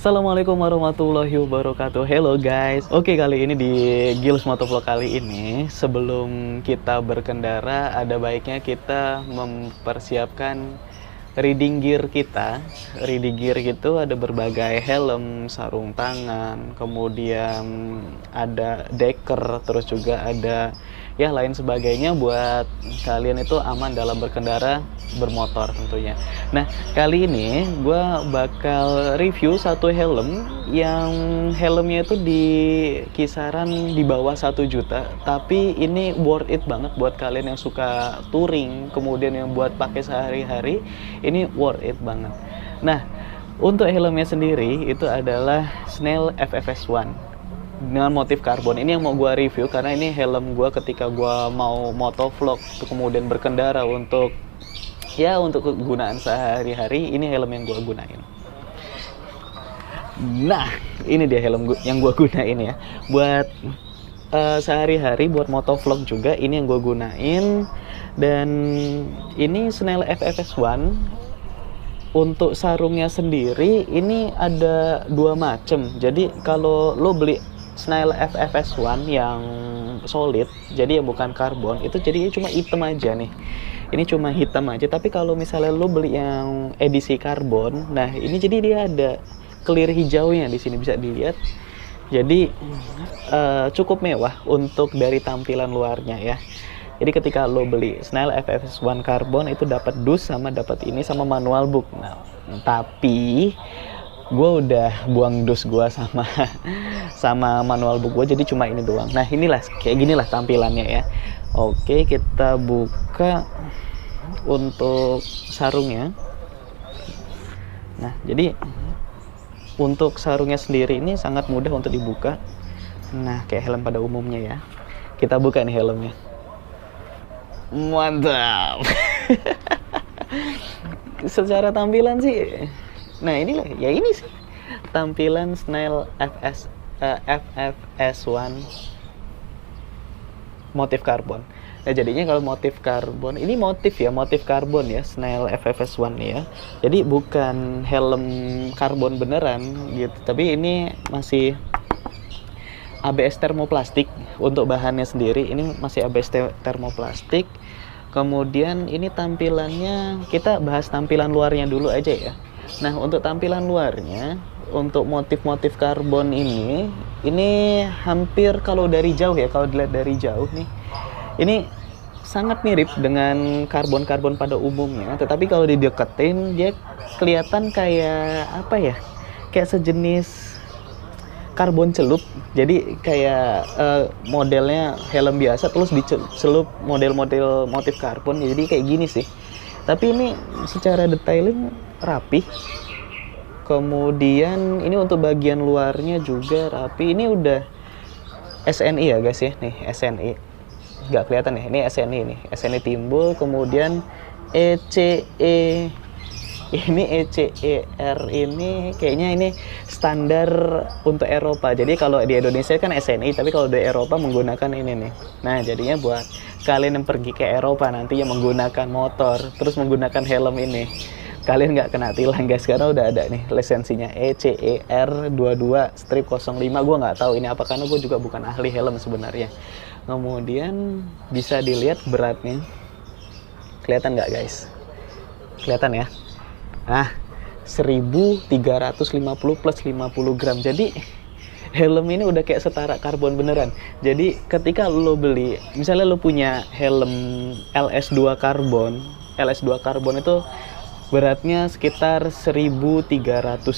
Assalamualaikum warahmatullahi wabarakatuh. Hello guys. Oke, kali ini di Gils Motovlog kali ini, sebelum kita berkendara, ada baiknya kita mempersiapkan riding gear kita. Riding gear itu ada berbagai helm, sarung tangan, kemudian ada decker, terus juga ada ya lain sebagainya buat kalian itu aman dalam berkendara bermotor tentunya. Nah, kali ini gue bakal review satu helm yang helmnya itu di kisaran di bawah 1 juta, tapi ini worth it banget buat kalian yang suka touring, kemudian yang buat pakai sehari-hari, ini worth it banget. Nah, untuk helmnya sendiri itu adalah Snell FFS1 dengan motif karbon. Ini yang mau gue review karena ini helm gue ketika gue mau motovlog, kemudian berkendara untuk kegunaan sehari-hari. Ini helm yang gue gunain. Nah, ini dia helm yang gue gunain ya buat sehari-hari, buat motovlog juga. Ini yang gue gunain, dan ini Snell FFS1. Untuk sarungnya sendiri ini ada dua macam. Jadi kalau lo beli Snell FFS1 yang solid, jadi yang bukan karbon, itu jadinya cuma hitam aja nih. Ini cuma hitam aja. Tapi kalau misalnya lo beli yang edisi karbon, nah ini jadi dia ada clear hijaunya di sini, bisa dilihat. Jadi cukup mewah untuk dari tampilan luarnya ya. Jadi ketika lo beli Snell FFS1 Carbon itu dapat dus sama dapat ini sama manual book. Nah, tapi gue udah buang dus gue sama manual book gue, jadi cuma ini doang. Nah, inilah kayak ginilah tampilannya ya. Oke, kita buka untuk sarungnya. Nah, jadi untuk sarungnya sendiri ini sangat mudah untuk dibuka. Nah, kayak helm pada umumnya ya. Kita buka nih helmnya. Mantap. Secara tampilan sih, nah inilah ya, ini sih tampilan Snell FFS1 motif karbon. Nah, jadinya kalau motif karbon, ini motif karbon ya, Snell FFS1 ya. Jadi bukan helm karbon beneran gitu, tapi ini masih ABS termoplastik. Untuk bahannya sendiri ini masih ABS termoplastik. Kemudian ini tampilannya, kita bahas tampilan luarnya dulu aja ya. Nah, untuk tampilan luarnya, untuk motif-motif karbon ini hampir kalau dari jauh ya, kalau dilihat dari jauh nih, ini sangat mirip dengan karbon-karbon pada umumnya. Tetapi kalau dideketin dia kelihatan kayak apa ya, kayak sejenis karbon celup. Jadi kayak modelnya helm biasa terus dicelup model-model motif karbon, jadi kayak gini sih. Tapi ini secara detailing rapi. Kemudian ini untuk bagian luarnya juga rapi. Ini udah SNI ya guys ya, nih SNI. Nggak kelihatan ya, ini SNI nih. SNI timbul, kemudian ECE. Ini ECER ini kayaknya ini standar untuk Eropa. Jadi kalau di Indonesia kan SNI, tapi kalau di Eropa menggunakan ini nih. Nah, jadinya buat kalian yang pergi ke Eropa nanti yang menggunakan motor terus menggunakan helm ini, kalian nggak kena tilang guys, karena udah ada nih lisensinya ECER22-05. Gue nggak tahu ini apa karena gue juga bukan ahli helm sebenarnya. Kemudian bisa dilihat beratnya. Kelihatan nggak guys? Kelihatan ya? Nah, 1350 plus 50 gram. Jadi helm ini udah kayak setara karbon beneran. Jadi ketika lo beli, misalnya lo punya helm LS2 karbon itu beratnya sekitar 1300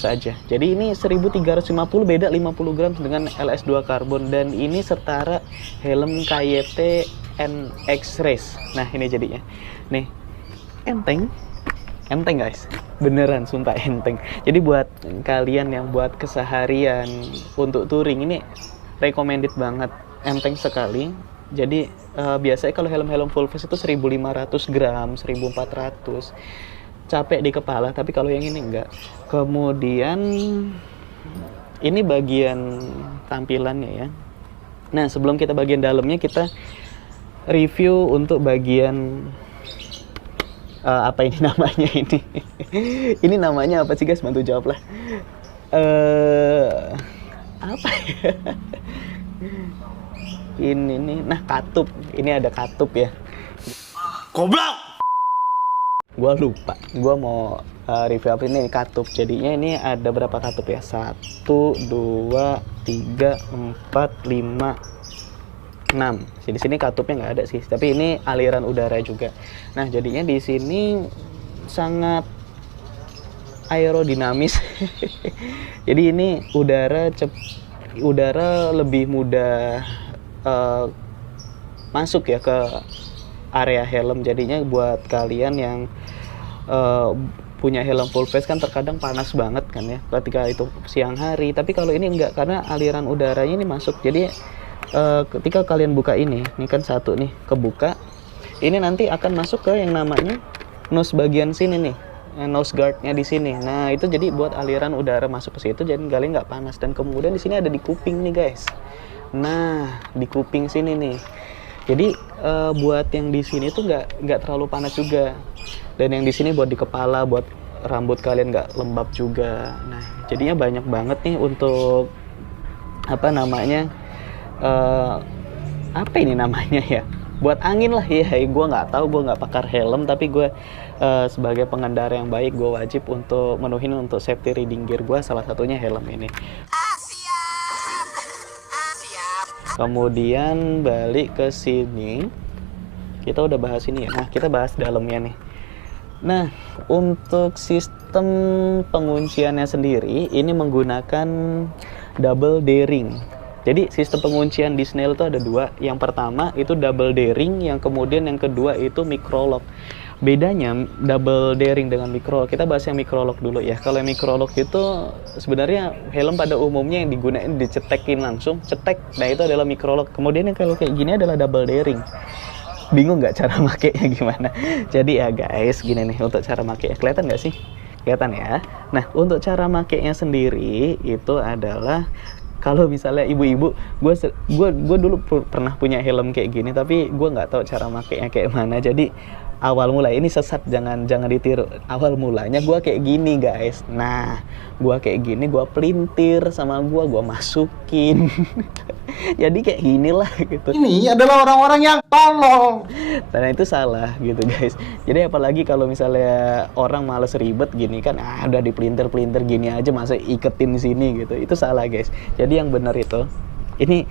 aja. Jadi ini 1350, beda 50 gram dengan LS2 karbon, dan ini setara helm KYT NX Race. Nah, ini jadinya. Nih, enteng guys, beneran sumpah enteng. Jadi buat kalian yang buat keseharian untuk touring ini recommended banget, enteng sekali. Jadi biasanya kalau helm-helm full face itu 1500 gram, 1400, capek di kepala. Tapi kalau yang ini enggak. Kemudian ini bagian tampilannya ya. Nah, sebelum kita bagian dalamnya, kita review untuk bagian apa ini namanya ini? Ini namanya apa sih guys? Bantu jawab lah. Apa ya? Ini nih, nah katup. Ini ada katup ya. Goblok! Gua lupa. Gua mau review apa ini katup. Jadinya ini ada berapa katup ya? 1, 2, 3, 4, 5, 6. Di sini katupnya nggak ada sih. Tapi ini aliran udara juga. Nah, jadinya di sini sangat aerodinamis. Jadi ini udara lebih mudah masuk ya ke area helm. Jadinya buat kalian yang punya helm full face kan terkadang panas banget kan ya ketika itu siang hari. Tapi kalau ini enggak, karena aliran udaranya ini masuk. Jadi ketika kalian buka ini kan satu nih kebuka, ini nanti akan masuk ke yang namanya nose bagian sini nih, nose guardnya di sini. Nah itu jadi buat aliran udara masuk ke situ, jadi kalian nggak panas. Dan kemudian di sini ada di kuping nih guys. Nah di kuping sini nih. Jadi buat yang di sini tuh nggak terlalu panas juga. Dan yang di sini buat di kepala, buat rambut kalian nggak lembab juga. Nah jadinya banyak banget nih untuk apa namanya, apa ini namanya ya? Buat angin lah ya. Gue nggak tahu, gue nggak pakar helm, tapi gue sebagai pengendara yang baik, gue wajib untuk menuhin untuk safety riding gear gue, salah satunya helm ini. Kemudian balik ke sini, kita udah bahas ini ya. Nah kita bahas dalamnya nih. Nah untuk sistem pengunciannya sendiri ini menggunakan double D-ring. Jadi sistem penguncian di Snail itu ada dua. Yang pertama itu double D-ring, yang kemudian yang kedua itu micro-lock. Bedanya double D-ring dengan micro-lock, kita bahas yang micro-lock dulu ya. Kalau yang micro-lock itu sebenarnya helm pada umumnya yang digunain dicetekin langsung, cetek. Nah itu adalah micro-lock. Kemudian yang kalau kayak gini adalah double D-ring. Bingung nggak cara makainya gimana? Jadi ya guys, gini nih untuk cara makainya. Kelihatan nggak sih? Kelihatan ya. Nah untuk cara makainya sendiri itu adalah, kalau misalnya ibu-ibu, gue dulu pernah punya helm kayak gini, tapi gue nggak tahu cara makainya kayak mana. Jadi awal mula ini sesat, jangan ditiru. Awal mulanya gue kayak gini guys. Nah gue kayak gini, gue pelintir sama gue masukin. Jadi kayak gini lah gitu. Ini adalah orang-orang yang tolol. Dan itu salah gitu guys. Jadi apalagi kalau misalnya orang males ribet gini kan, udah dipelintir-pelintir gini aja, masa iketin sini gitu. Itu salah guys. Jadi yang benar itu, ini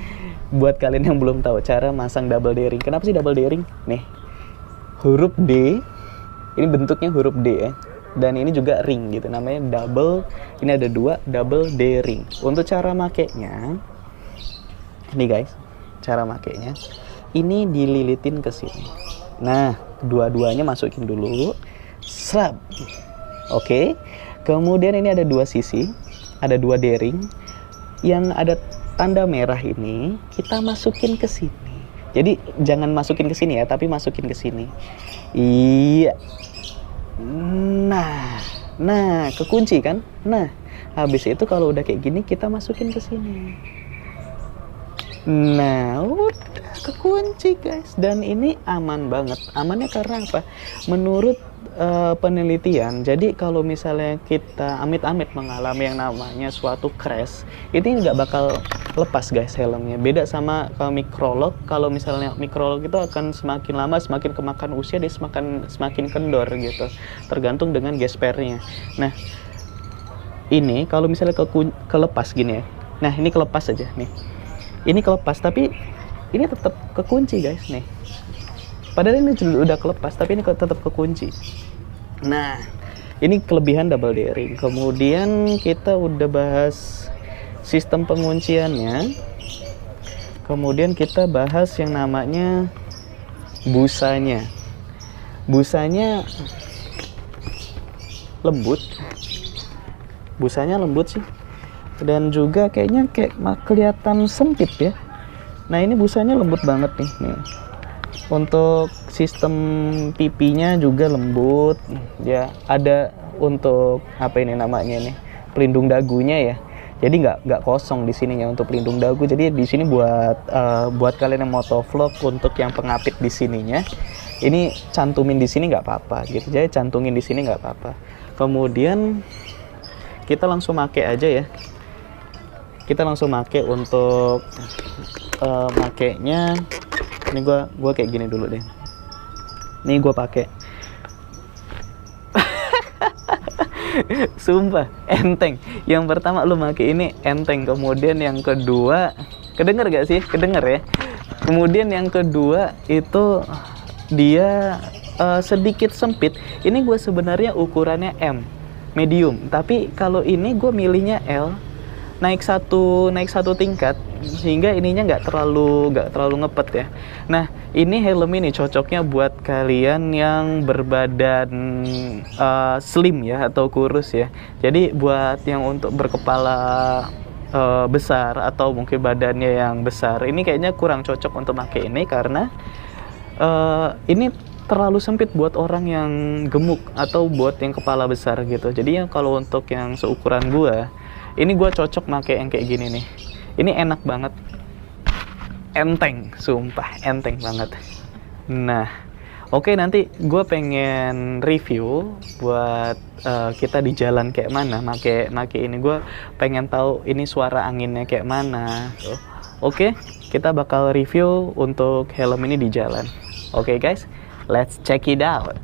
buat kalian yang belum tahu cara masang double D-ring. Kenapa sih double D-ring? Nih, huruf D, ini bentuknya huruf D ya. Dan ini juga ring gitu, namanya double. Ini ada dua, double D-ring. Untuk cara makainya, ini guys, cara makainya ini dililitin ke sini. Nah, dua-duanya masukin dulu. Slap. Oke. Kemudian ini ada dua sisi, ada dua D-ring. Yang ada tanda merah ini kita masukin ke sini. Jadi jangan masukin ke sini ya, tapi masukin ke sini. Iya. Nah, kekunci kan? Nah, habis itu kalau udah kayak gini kita masukin ke sini. Nah, udah kekunci guys. Dan ini aman banget. Amannya karena apa? Menurut penelitian, jadi kalau misalnya kita amit-amit mengalami yang namanya suatu crash, ini nggak bakal lepas guys helmnya. Beda sama kalau micro-lock. Kalau misalnya micro-lock itu akan semakin lama, semakin kemakan usia, dia semakin kendor gitu, tergantung dengan gespernya. Nah, ini kalau misalnya kelepas gini ya. Nah, ini kelepas aja nih. Ini kelepas, tapi ini tetap kekunci guys nih. Padahal ini udah kelepas, tapi ini tetap kekunci. Nah, ini kelebihan double D-ring. Kemudian kita udah bahas sistem pengunciannya. Kemudian kita bahas yang namanya busanya. Busanya lembut. Busanya lembut sih. Dan juga kayaknya kayak kelihatan sempit ya. Nah ini busanya lembut banget nih. Untuk sistem pipinya juga lembut ya. Ada untuk apa ini namanya nih, pelindung dagunya ya. Jadi nggak kosong di sininya untuk pelindung dagu. Jadi di sini buat kalian yang motovlog, untuk yang pengapit di sininya, ini cantumin di sini nggak apa-apa gitu. Jadi cantumin di sini nggak apa-apa. Kemudian kita langsung make aja ya. Kita langsung make untuk makainya. Ini gua kayak gini dulu deh. Nih gua pakai. Sumpah enteng. Yang pertama lu pakai ini enteng. Kemudian yang kedua, kedenger gak sih? Kedenger ya. Kemudian yang kedua itu dia sedikit sempit. Ini gue sebenarnya ukurannya M, medium. Tapi kalau ini gue milihnya L, naik satu tingkat, sehingga ininya nggak terlalu ngepet ya. Nah, ini helm ini cocoknya buat kalian yang berbadan slim ya atau kurus ya. Jadi buat yang untuk berkepala besar atau mungkin badannya yang besar, ini kayaknya kurang cocok untuk pakai ini karena ini terlalu sempit buat orang yang gemuk atau buat yang kepala besar gitu. Jadi ya kalau untuk yang seukuran gua, ini gua cocok pakai yang kayak gini nih. Ini enak banget. Enteng, sumpah enteng banget. Nah, oke, nanti gue pengen review buat kita di jalan kayak mana make ini. Gue pengen tahu ini suara anginnya kayak mana. Oke, kita bakal review untuk helm ini di jalan. Oke guys, let's check it out.